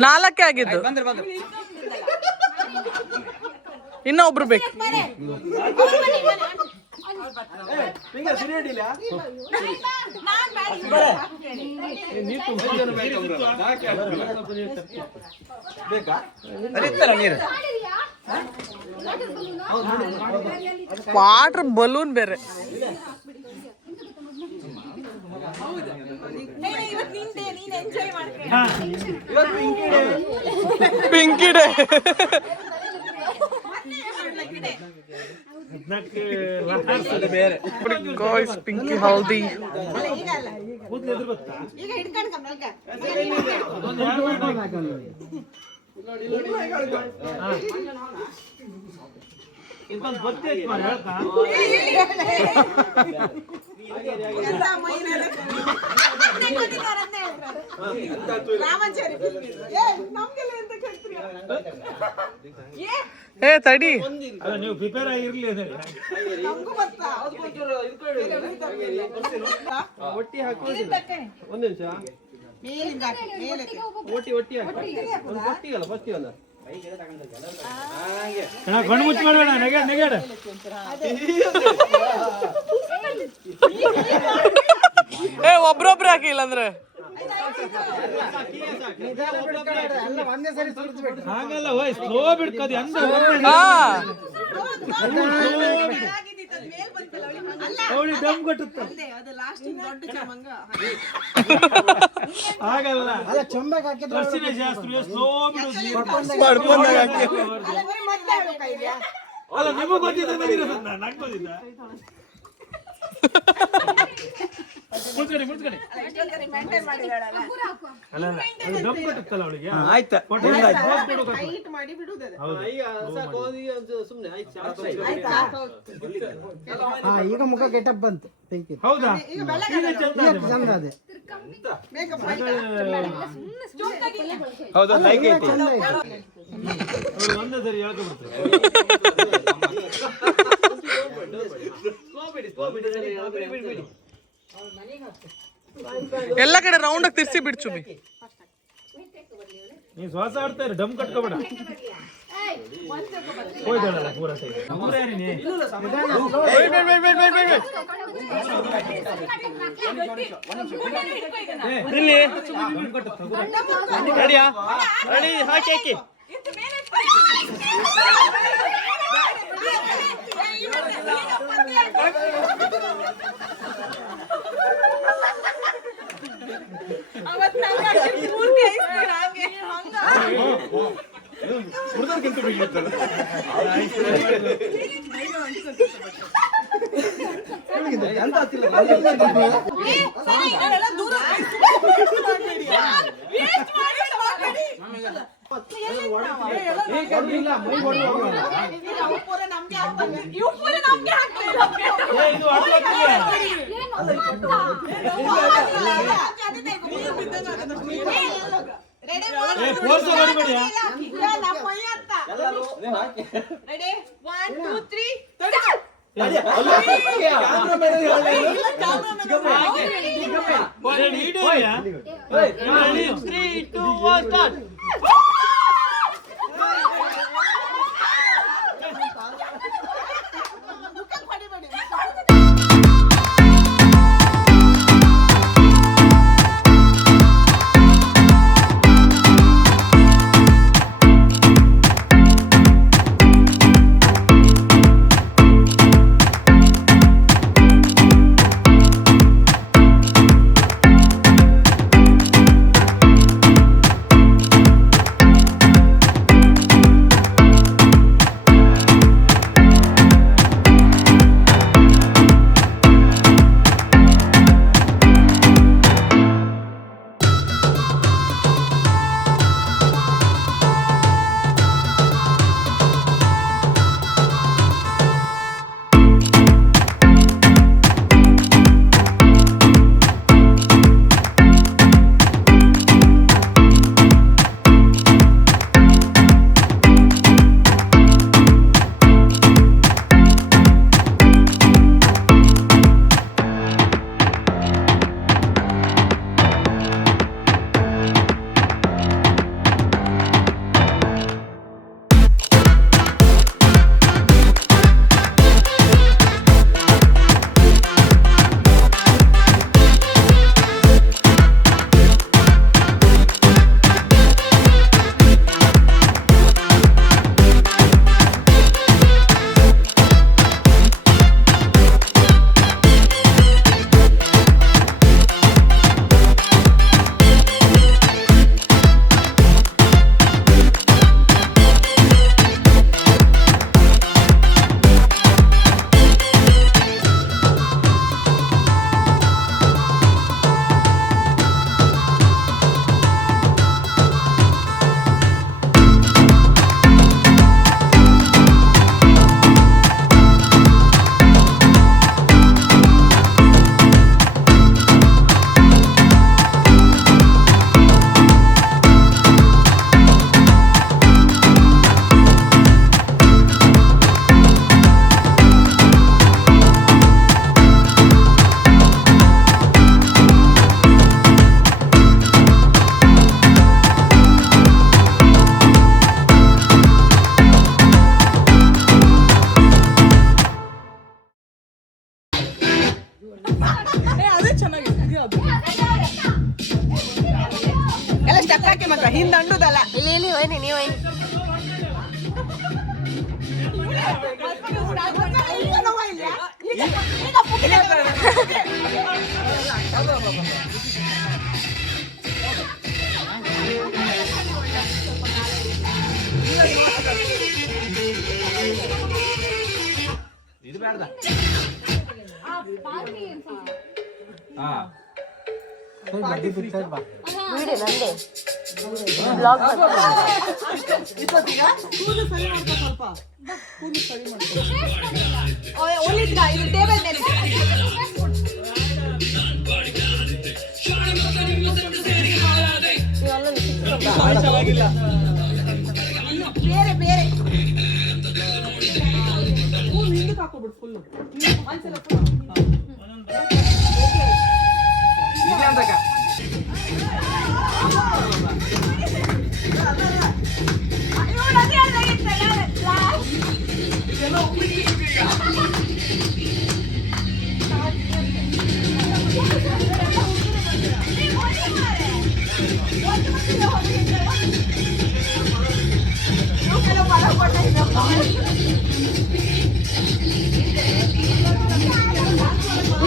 ನಾಲ್ಕೇ ಆಗಿದ್ದು ಇನ್ನೊಬ್ರು ಬೇಕು ವಾಟರ್ ಬಲೂನ್ ಬೇರೆ ಪಿಂಕಿ ಡೇ ಗಾಯ್ಸ್ ಪಿಂಕಿ ಹಲ್ದಿ ಏ ತಡಿ ನೀವು ಪ್ರಿಪೇರ್ ಆಗಿರ್ಲಿ ಒಟ್ಟಿ ಹಾಕೋದಿಲ್ಲ ಒಂದು ನಿಮಿಷ ಒಟ್ಟಿ ಒಟ್ಟಿ ಹಾಕಿ ಒಂದು ಒಟ್ಟಿಗಲ್ಲ ಫಸ್ಟ್ ಅಲ್ಲ ಕಣ್ಣು ಮುಚ್ಚಿ ಮಾಡಬೇಡ ನೆಗೆಡ್ ನೆಗೆಡ್ ಏ ಒಬ್ರೊಬ್ರು ಹಾಕಿ ಇಲ್ಲಾಂದ್ರೆ ಹಾಗಲ್ಲ ಹೋಯ್ ಸ್ಲೋ ಬಿಡ್ಕದಿ ಅಂದ ಅವಳಿ ದಮ್ ಕೊಟ್ಟುತ್ತ ಹಾಗಲ್ಲ ದರ್ಶನ ಶಾಸ್ತ್ರೀಯ ಸ್ಲೋ ಬಿಡು ಅಲ್ಲ ನಿಮಗೂ ಗೊತ್ತಿದ್ದ ನಂಗೆ ಗೊತ್ತಿದ್ದ ಮುಚ್ಕಡಿ ಮುಚ್ಕಡಿ ಅಲ್ಲ ಅದು ದಮ್ ಕೊಟ್ಟುತ್ತಲ್ಲ ಅವಳಿಗೆ ಆಯ್ತಾ ಈಗ ಮುಖ ಗೆಟಪ್ ಬಂತು ಹೌದಾ ಚಂದ ಅದೇ ಹೌದಾ ಲೈಕ್ ಐತಿ ಚಂದ ಐತೆ ಅವಳು ಒಂದೇ ಸರಿ ಹೇಳ್ಕೊಂಡ್ಬಿಡ್ತಾರೆ ಎಲ್ಲ ಕಡೆ ರೌಂಡ್ ಆಗಿ ತಿರ್ಸಿ ಬಿಡ್ ಚುಬಿ ನೀ ಶ್ವಾಸ ಆಡ್ತಾ ಇರು ಡಮ್ ಕಟ್ಕೋಬೇಡ ಹೋಯ್ದಳಲ್ಲ ಪೂರ ಸೈಡ್ ಪೂರ ಏನಿನಿ ಇಲ್ಲಿ ರೆಡಿಯಾ ರೆಡಿ ಹಾಕಿ ಹಾಕಿ ಹಿಂದಂಡುದಲ್ಲ ಇಲ್ಲಿ ಇಲ್ಲಿ ಹೋಯ್ನಿ ನೀವು ಹೋಯ್ನಿ ಇದು ಬೇಡ ವಿಡಿಯೋ ನಂದೆ ಇದು ಟೇಬಲ್ ಮೇಲೆ ಬೇರೆ ಬೇರೆ ಹಿಂದಕ್ಕೆ ಹಾಕೋಬಿಡು ಫುಲ್ಲು ಒಂದ್ಸಲ ಇದೆ ಅಂತಕ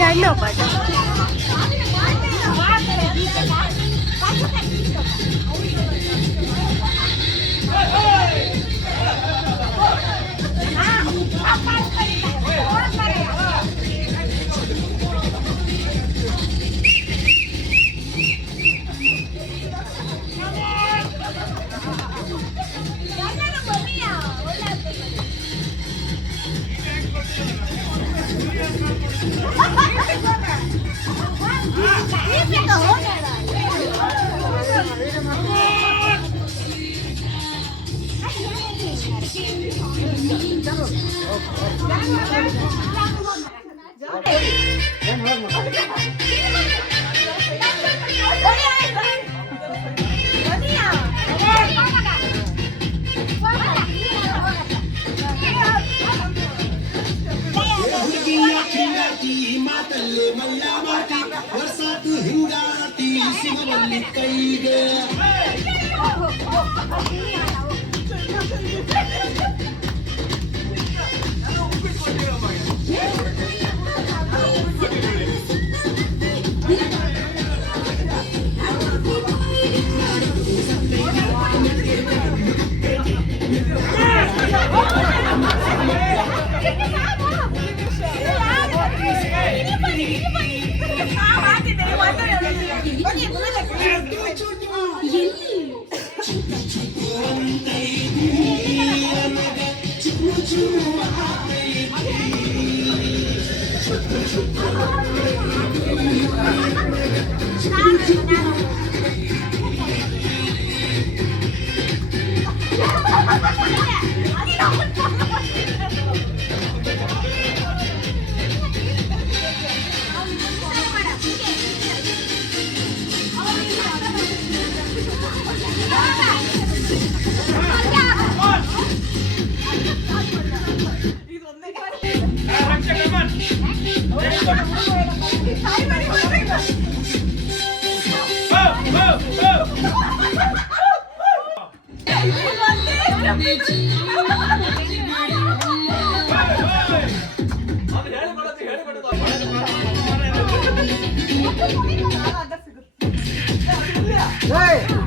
ಎಣ್ಣೆ ಪಾಠ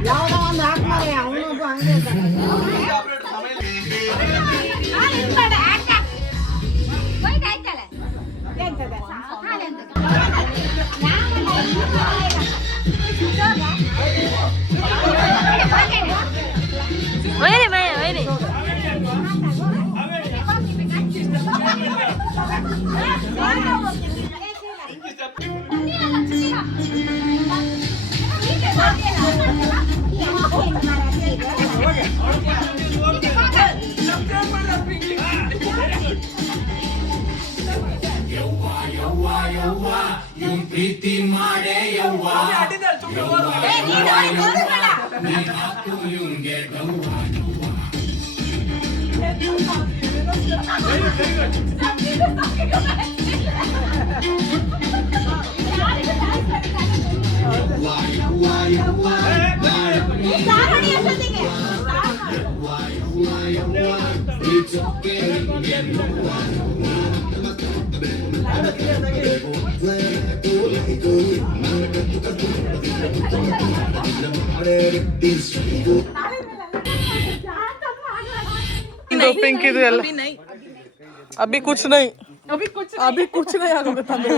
ಯಾವ್ದೋ ಒಂದು ಹಾಕ್ಮಾರೆ ಅವನೊಬ್ಬ ಹಂಗೆ ವೈರಿ ಮೈ ವೈರಿ ಪ್ರೀತಿ ಮಾಡೇ ಯವ್ವ ಸಾವಣಿ पिंक ಇದು ಎಲ್ಲ अभी कुछ नहीं ಆಗೋಗುತ್ತೆ ಅಂದ್ರೆ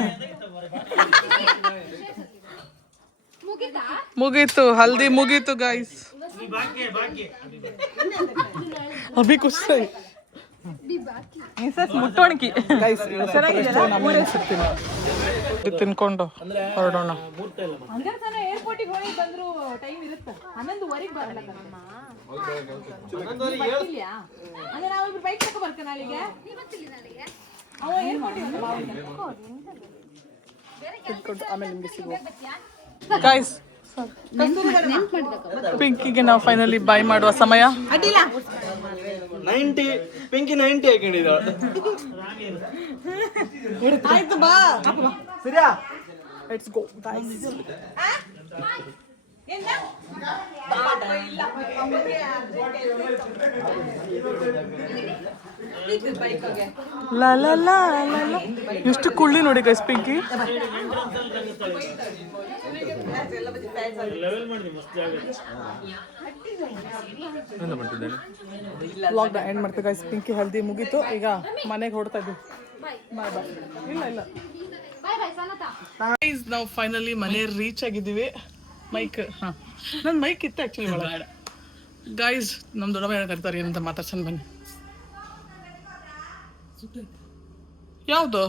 ಮುಗೀತು ಹಲ್ದಿ ಮುಗೀತು ಗೈಸ್ ಅಭಿ ಕುछ नहीं ಮುಟ್ಟೋಣಕಿ ಗೈಸ್ ತಿನ್ಕೊಂಡು ಹೊರಡೋಣ ಏರ್ಪೋರ್ಟಿಗೆ ಹೋಗಿ ಬಂದ್ರು ಟೈಮ್ ಇರುತ್ತೆ 11:00 ಬರಲ್ಲ ಅಂದ್ರೆ ನಾವಿಬ್ರು ಬೈಕ್ ತಗೋ ಬರ್ಕ ನಾಳೆಗೆ ಅವ ತಿನ್ಕೊಂಡು ಆಮೇಲೆ ನಿಮ್ಗೆ ಸಿಗುವ ಗೈಸ್ ಪಿಂಕಿಗೆ ನಾವು ಫೈನಲಿ ಬೈ ಮಾಡುವ ಸಮಯ 90 ಪಿಂಕಿ 90 ಹಾಕೊಂಡಿದ್ದ ಆಯ್ತು ಬಾ ಸರಿಯಾ ಲೆಟ್ಸ್ ಗೋ ಗೈಸ್ ಲಾ ಲಾ ಲಾ ಲಾ ಎಷ್ಟು ಕುಳ್ಳಿ ನೋಡಿ ಗೈಸ್ ಪಿಂಕಿ ವ್ಲಾಗ್ನ ಎಂಡ್ ಮಾಡ್ತೀವಿ ಗೈಸ್ ಪಿಂಕಿ ಹಲ್ದಿ ಮುಗೀತು ಈಗ ಮನೆಗೆ ಹೊಡ್ತಾ ಇದ್ವಿ ಬಾಯ್ ಬಾಯ್ ಇಲ್ಲ ಗೈಸ್ ನಾವು ಫೈನಲಿ ಮನೆ ರೀಚ್ ಆಗಿದ್ದೀವಿ ಮೈಕ್ ಹಾಂ ನನ್ನ ಮೈಕ್ ಇತ್ತು ಆ್ಯಕ್ಚುಲಿ ಒಳಗಡೆ ಗೈಸ್ ನಮ್ಮ ದೊಡ್ಡಮ್ಮ ಕರಿತಾರೆ ಏನಂತ ಮಾತಾಡ್ಸೋಣ ಬನ್ನಿ ಯಾವುದು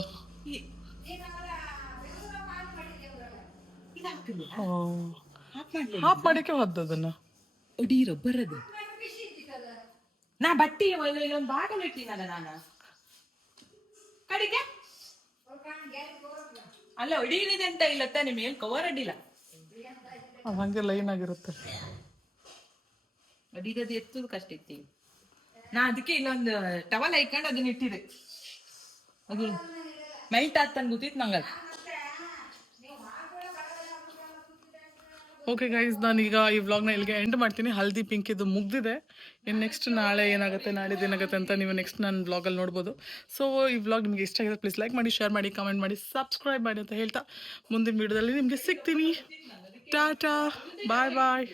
ಹಾಫ್ ಮಾಡಿಕೆ ಹೋದ ಅದನ್ನ ಒಡೀರೋ ಬರದು ನಾ ಬಟ್ಟಿ ಒಂದು ಬಾಟಲ್ ಇಟ್ಟಿನಲ್ಲ ನಾನು ಕಡಿಗೆ ಅಲ್ಲ ಒಡೀನಿದೆ ಅಂತ ಇಲ್ಲ ತಾನೆ ಮೇಲ್ ಕವರ್ ಅಡ್ಡಿಲ್ಲ ಅದು ಹಂಗೆ ಲೈನ್ ಆಗಿರುತ್ತೆ ಒಡೀರದು ಎತ್ತುದು ಕಷ್ಟ ಇತ್ತು ನಾ ಅದಕ್ಕೆ ಇಲ್ಲೊಂದು ಟವಲ್ ಹಾಕೊಂಡು ಅದನ್ನ ಇಟ್ಟಿದೆ ಅದು ಮೆಲ್ಟ್ ಆಗ್ತಾನೆ ಗೊತ್ತಿತ್ತು ನಂಗೆ ಓಕೆ ಗೈಸ್ ನಾನೀಗ ಈ ವ್ಲಾಗ್ನ ಇಲ್ಲಿಗೆ ಎಂಡ್ ಮಾಡ್ತೀನಿ ಹಲ್ದಿ ಪಿಂಕ್ ಇದು ಮುಗ್ದಿದೆ ಇನ್ನು ನೆಕ್ಸ್ಟ್ ನಾಳೆ ಏನಾಗುತ್ತೆ ನಾಡಿದ್ದು ಏನಾಗುತ್ತೆ ಅಂತ ನೀವು ನೆಕ್ಸ್ಟ್ ನನ್ನ ವ್ಲಾಗಲ್ಲಿ ನೋಡ್ಬೋದು ಸೊ ಈ ವ್ಲಾಗ್ ನಿಮಗೆ ಇಷ್ಟ ಆಗಿದೆ ಪ್ಲೀಸ್ ಲೈಕ್ ಮಾಡಿ ಶೇರ್ ಮಾಡಿ ಕಮೆಂಟ್ ಮಾಡಿ ಸಬ್ಸ್ಕ್ರೈಬ್ ಮಾಡಿ ಅಂತ ಹೇಳ್ತಾ ಮುಂದಿನ ವೀಡಿಯೋದಲ್ಲಿ ನಿಮಗೆ ಸಿಗ್ತೀನಿ ಟಾಟಾ ಬಾಯ್ ಬಾಯ್